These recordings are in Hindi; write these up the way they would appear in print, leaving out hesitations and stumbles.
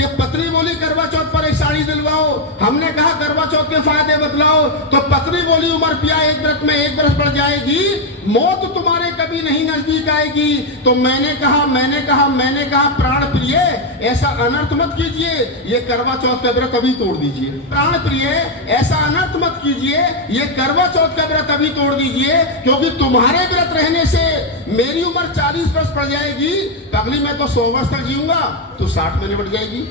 कि पत्नी बोली करवा चौथ पर एक साड़ी दिलवाओ। हमने कहा करवा चौथ के फायदे बतलाओ, तो पत्नी बोली उमर पिया एक व्रत में एक बरस बढ़ जाएगी, मौत तुम्हारे कभी नहीं नजदीक आएगी। तो मैंने कहा प्राण प्रिय ऐसा अनर्थ मत कीजिए, ये करवा चौथ का व्रत अभी तोड़ दीजिए। प्राण प्रिय ऐसा अनर्थ मत कीजिए, ये करवा चौथ का व्रत अभी तोड़ दीजिए, क्योंकि तुम्हारे व्रत रहने से मेरी उम्र 40 वर्ष पड़ जाएगी। पगली मैं तो 100 वर्ष तक जीऊंगा, तो 60 में निपट जाएगी।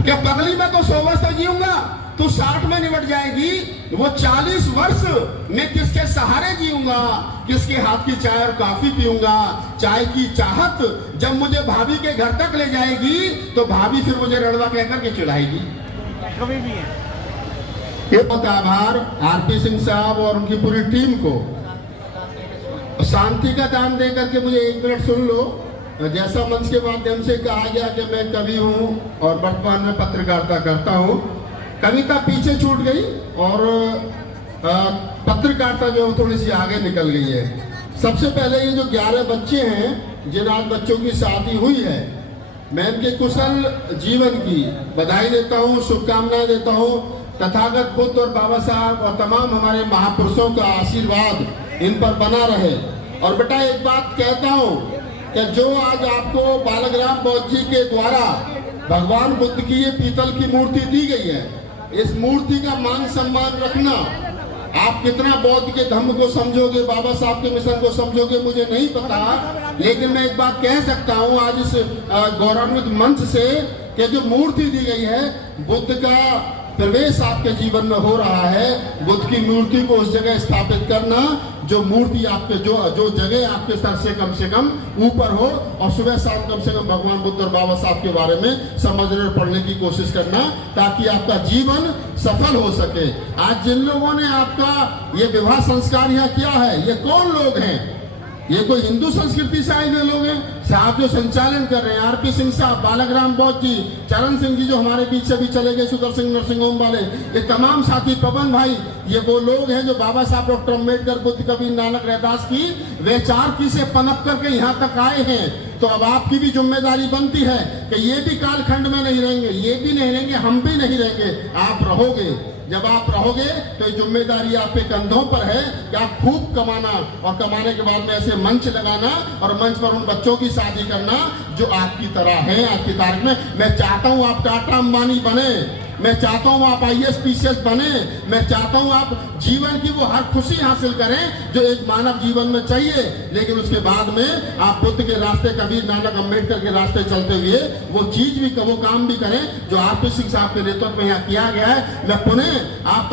क्या पगली मैं तो 100 वर्ष तक जीऊंगा, तो 60 में निपट जाएगी। वो 40 वर्ष मैं किसके सहारे जीऊंगा, किसके हाथ की चाय और कॉफी पीऊंगा। चाय की चाहत जब मुझे भाभी के घर तक ले जाएगी, तो भाभी फिर मुझे रड़वा कहकर के चिढ़ाएगी। कभी भी है। ये बहुत आभार आरपी सिंह साहब और उनकी पूरी टीम को। शांति का दान दे करके मुझे 1 मिनट सुन लो। जैसा मंच के माध्यम से कहा गया कि मैं कवि हूँ और वर्तमान में पत्रकारिता करता हूँ, कविता पीछे छूट गई और पत्रकारिता जो थोड़ी सी आगे निकल गई है। सबसे पहले ये जो 11 बच्चे हैं जिन आज बच्चों की शादी हुई है, मैं इनके कुशल जीवन की बधाई देता हूँ, शुभकामनाएं देता हूँ। तथागत बुद्ध और बाबा साहब और तमाम हमारे महापुरुषों का आशीर्वाद इन पर बना रहे। और बेटा एक बात कहता हूँ कि जो आज आपको बालग्राम बौद्ध जी के द्वारा भगवान बुद्ध की ये पीतल की मूर्ति दी गई है, इस मूर्ति का मान सम्मान रखना। आप कितना बौद्ध के धम्म को समझोगे, बाबा साहब के मिशन को समझोगे, मुझे नहीं पता, लेकिन मैं एक बात कह सकता हूँ आज इस गौरवान्वित मंच से कि जो मूर्ति दी गई है, बुद्ध का प्रवेश आपके जीवन में हो रहा है। बुद्ध की मूर्ति को उस जगह स्थापित करना जो मूर्ति आपके जो जगह आपके सर से कम ऊपर हो, और सुबह शाम कम से कम भगवान बुद्ध और बाबा साहब के बारे में समझने और पढ़ने की कोशिश करना, ताकि आपका जीवन सफल हो सके। आज जिन लोगों ने आपका ये विवाह संस्कार यहाँ किया है, ये कौन लोग हैं? ये कोई हिंदू संस्कृति से आए हुए लोग हैं। साहब जो संचालन कर रहे हैं, आरपी सिंह साहब, बालग्राम बौद्ध जी, चरण सिंह जी जो हमारे बीच से भी चले गए, सुदर्शन नरसिंह होम वाले, ये तमाम साथी, पवन भाई, ये वो लोग हैं जो बाबा साहब डॉक्टर अम्बेडकर, बुद्ध, कबीर, नानक, रैदास की वैचार की से पनप करके यहाँ तक आए हैं। तो अब आपकी भी जिम्मेदारी बनती है कि ये भी कालखंड में नहीं रहेंगे, ये भी नहीं रहेंगे, हम भी नहीं रहेंगे, आप रहोगे। जब आप रहोगे तो ये जिम्मेदारी आपके कंधों पर है कि आप खूब कमाना, और कमाने के बाद में ऐसे मंच लगाना और मंच पर उन बच्चों की शादी करना जो आपकी तरह है। आज की तारीख में मैं चाहता हूँ आप टाटा अंबानी बने, मैं चाहता हूँ आप IAS PCS बने, मैं चाहता हूँ आप जीवन की वो हर खुशी हासिल करें जो एक मानव जीवन में चाहिए। लेकिन उसके बाद में आप बुद्ध के रास्ते, कबीर, नानक, अम्बेडकर के रास्ते चलते हुए वो चीज भी, वो काम भी करें जो आरपी सिंह साहब के नेतृत्व में यहाँ किया गया है। मैं पुनः आप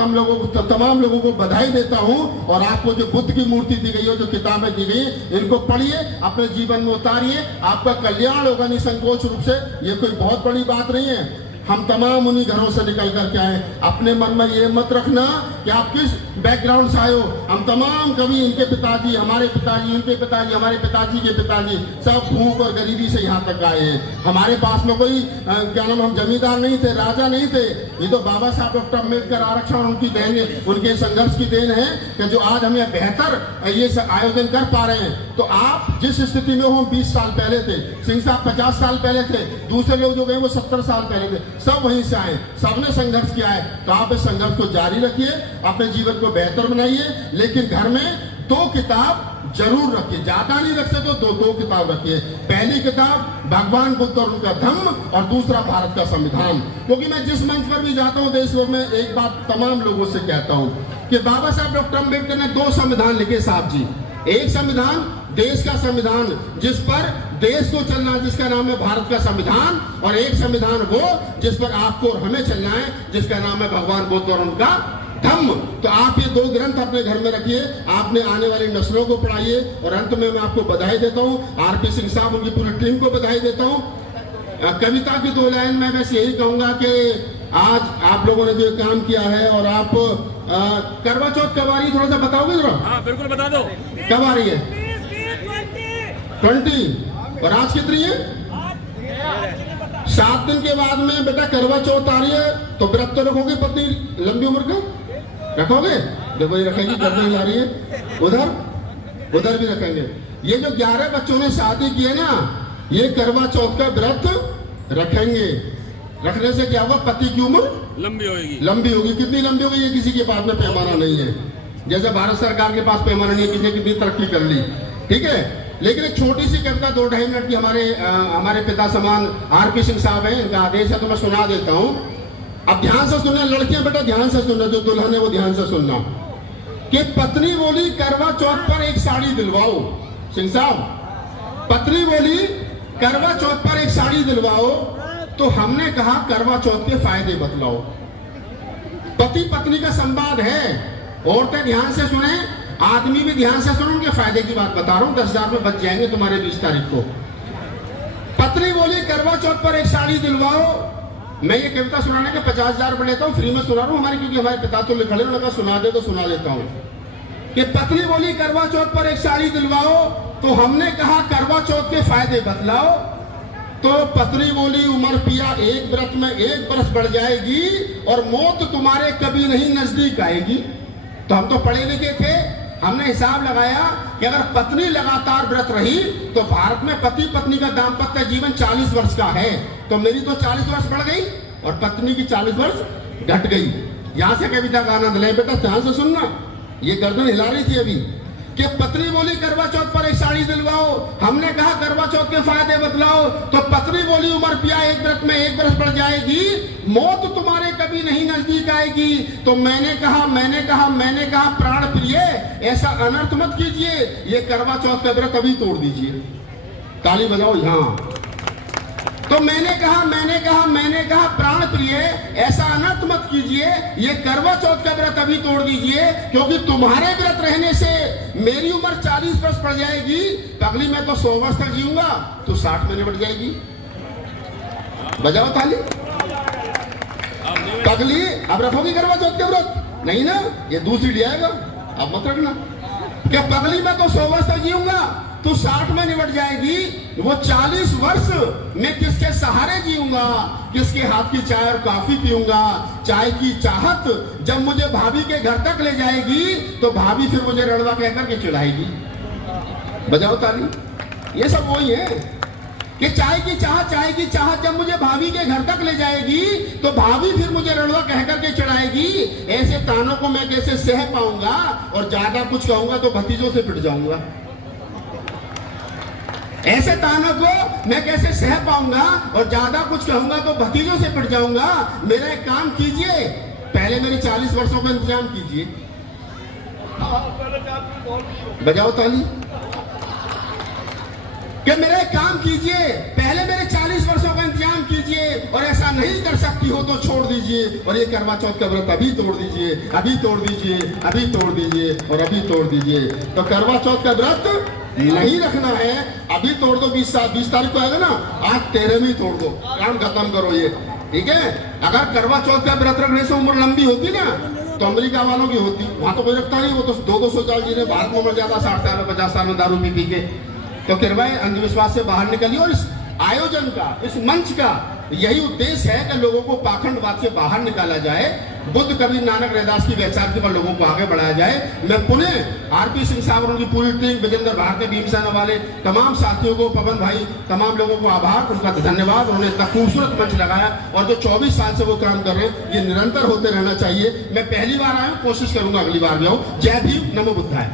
तमाम लोगों को बधाई देता हूँ, और आपको जो बुद्ध की मूर्ति दी गई है, जो किताबें दी गई, इनको पढ़िए, अपने जीवन में उतारिए, आपका कल्याण होगा निसंकोच रूप से। ये कोई बहुत बड़ी बात नहीं है। हम तमाम उन्हीं घरों से निकल करके आए। अपने मन में ये मत रखना कि आप किस बैकग्राउंड से आए हो। हम तमाम कवि, इनके पिताजी, हमारे पिताजी, इनके पिताजी, हमारे पिताजी के पिताजी, सब भूख और गरीबी से यहाँ तक आए हैं। हमारे पास में कोई क्या नाम, हम जमींदार नहीं थे, राजा नहीं थे। ये तो बाबा साहब डॉक्टर अम्बेडकर आरक्षण उनकी देन है, उनके संघर्ष की देन है कि जो आज हमें बेहतर ये आयोजन कर पा रहे हैं। तो आप जिस स्थिति में हो, 20 साल पहले थे, सिंह साहब 50 साल पहले थे, दूसरे लोग जो गए वो 70 साल पहले थे, सब वहीं से आए, सबने संघर्ष किया है। तो आप इस संघर्ष को जारी रखिए, अपने जीवन को बेहतर बनाइए, लेकिन घर में 2 किताब जरूर रखिए, ज्यादा नहीं रख सकते तो 2 किताब रखिए। पहली किताब भगवान बुद्ध और उनका धम्म, और दूसरा भारत का संविधान। क्योंकि मैं जिस मंच पर भी जाता हूँ देश भर में, एक बात तमाम लोगों से कहता हूँ कि बाबा साहब डॉक्टर अम्बेडकर ने 2 संविधान लिखे साहब जी। एक संविधान देश का संविधान जिस पर देश को चलना, जिसका नाम है भारत का संविधान, और एक संविधान वो जिस पर आपको और हमें चलना है, जिसका नाम है भगवान बुद्ध और उनका धम्म। तो आप ये 2 ग्रंथ अपने घर में रखिए, आपने आने वाली नस्लों को पढ़ाइए। और अंत में मैं आपको बधाई देता हूँ, आरपी सिंह साहब, उनकी पूरी टीम को बधाई देता हूँ। कविता की 2 लाइन में बस यही कहूंगा कि आज आप लोगों ने जो काम किया है, और आप करवा चौथ कब आ रही है थोड़ा सा बताओगे जरा? हाँ बिल्कुल बता दो। कब आ रही है? 20। और आज कितनी है? 7 दिन के बाद में बेटा करवा चौथ आ रही है, तो व्रत तो रखोगे पत्नी लंबी उम्र का? रखोगे? देखो ये रखेंगी, गर्मी आ रही है, उधर भी रखेंगे। ये जो 11 बच्चों ने शादी की है ना, ये करवा चौथ का व्रत रखेंगे। रखने से क्या होगा, पति की उम्र लंबी होगी। लंबी होगी। कितनी लंबी होगी ये किसी के पास में पैमाना नहीं है। जैसे भारत सरकार के पास पैमाना नहीं है किसी कितनी तरक्की कर ली, ठीक है। लेकिन एक छोटी सी कविता 2-2.5 मिनट की हमारे पिता समान आरपी सिंह साहब हैं, इनका आदेश है तो मैं सुना देता हूँ। अब ध्यान से सुनना लड़कियां, बेटा ध्यान से सुनना, जो दुल्हन है वो ध्यान से सुनना। कि पत्नी बोली करवा चौथ पर एक साड़ी दिलवाओ। सिंह साहब, पत्नी बोली करवा चौथ पर एक साड़ी दिलवाओ, तो हमने कहा करवा चौथ के फायदे बतलाओ। पति पत्नी का संवाद है, औरतें ध्यान से सुने, आदमी भी ध्यान से सुने, उनके फायदे की बात बता रहा हूं। 10,000 में बच जाएंगे तुम्हारे 20 तारीख को। पत्नी बोली करवा चौथ पर एक साड़ी दिलवाओ। मैं ये कविता सुनाने के 50,000 रुपए लेता हूँ, फ्री में सुना रहा हूँ हमारे, क्योंकि हमारे पिता तो लिखने लगा सुना दे तो सुना देता हूँ। कि पत्नी बोली करवा चौथ पर एक साड़ी दिलवाओ, तो हमने कहा करवा चौथ के फायदे बतलाओ। तो पत्नी बोली उमर पिया एक व्रत में 1 बरस बढ़ जाएगी, और मौत तुम्हारे कभी नहीं नजदीक आएगी। तो हम तो पढ़े लिखे थे, हमने हिसाब लगाया कि अगर पत्नी लगातार व्रत रही तो भारत में पति पत्नी का दाम्पत्य जीवन 40 वर्ष का है। तो मेरी तो 40 वर्ष बढ़ गई और पत्नी की 40 वर्ष घट गई। यहां से कविता का आनंद ले बेटा, ध्यान से सुनना। ये गर्दन हिला रही थी अभी। कि पत्नी बोली करवा चौथ पर एक साड़ी दिलवाओ, हमने कहा करवा चौथ के फायदे बतलाओ। तो पत्नी बोली उमर पिया एक व्रत में 1 बरस बढ़ जाएगी, मौत तुम्हारे कभी नहीं नजदीक आएगी। तो मैंने कहा प्राण प्रिय ऐसा अनर्थ मत कीजिए, ये करवा चौथ का व्रत अभी तोड़ दीजिए। ताली बजाओ यहां। तो मैंने कहा प्राण प्रिय ऐसा अनर्थ मत कीजिए, ये करवा चौथ का व्रत अभी तोड़ दीजिए, क्योंकि तुम्हारे व्रत रहने से मेरी उम्र 40 वर्ष पड़ जाएगी। पगली मैं तो 100 वर्ष तक जीऊंगा, तो 60 में निपट जाएगी। बजाओ ताली। पगली अब रखोगी करवा चौथ के व्रत? नहीं ना, ये दूसरी ले आएगा, अब मत रखना। क्या पगली मैं तो 100 वर्ष तक जीऊंगा, तो 60 में निपट जाएगी। वो 40 वर्ष मैं किसके सहारे जीऊंगा, किसके हाथ की चाय और कॉफी पीऊंगा। चाय की चाहत जब मुझे भाभी के घर तक ले जाएगी, तो भाभी फिर मुझे रड़वा कहकर के चिढ़ाएगी। बजाओ ताली। ये सब वही है कि चाय की चाहत जब मुझे भाभी के घर तक ले जाएगी, तो भाभी फिर मुझे रड़वा कहकर के चिढ़ाएगी। ऐसे तानों को मैं कैसे सह पाऊंगा, और ज्यादा कुछ कहूंगा तो भतीजों से पिट जाऊंगा। ऐसे तानों को मैं कैसे सह पाऊंगा, और ज्यादा कुछ कहूंगा तो भतीजों से पिट जाऊंगा। मेरा एक काम कीजिए, पहले मेरे 40 वर्षों का इंतजाम कीजिए। बजाओ ताली। कि मेरा एक काम कीजिए, पहले मेरे 40 वर्षों का इंतजाम कीजिए, और ऐसा नहीं कर सकती हो तो छोड़ दीजिए, और ये करवा चौथ का व्रत अभी तोड़ दीजिए, अभी तोड़ दीजिए, अभी तोड़ दीजिए, और अभी तोड़ दीजिए। तो करवा चौथ का व्रत नहीं रखना है, अभी तोड़ दो। 20 तारीख को आएगा ना, आज 13 में तोड़ दो, काम खत्म करो ये, ठीक है। अगर करवा चौथ का व्रत रखने से उम्र लंबी होती ना, तो अमेरिका वालों की होती। वहां तो कोई रखता नहीं, वो तो 200 साल जी ने भारत में मर जाता 60 साल में, 50 साल में दारू पी के। तो कृपया अंधविश्वास से बाहर निकलिए। और इस आयोजन का, इस मंच का यही उद्देश्य है कि लोगों को पाखंडवाद से बाहर निकाला जाए, बुद्ध कबीर नानक रैदास की वैचारिक पर लोगों को आगे बढ़ाया जाए। मैं पुनः आरपी सिंह साहब और उनकी पूरी टीम, विजेंद्र भारती, भीमसेना वाले तमाम साथियों को, पवन भाई, तमाम लोगों को आभार, उनका धन्यवाद। उन्होंने इतना खूबसूरत मंच लगाया, और जो 24 साल से वो काम कर रहे हैं, ये निरंतर होते रहना चाहिए। मैं पहली बार आया हूँ, कोशिश करूंगा अगली बार भी आऊँ। जय भीम, नमो बुद्धाय।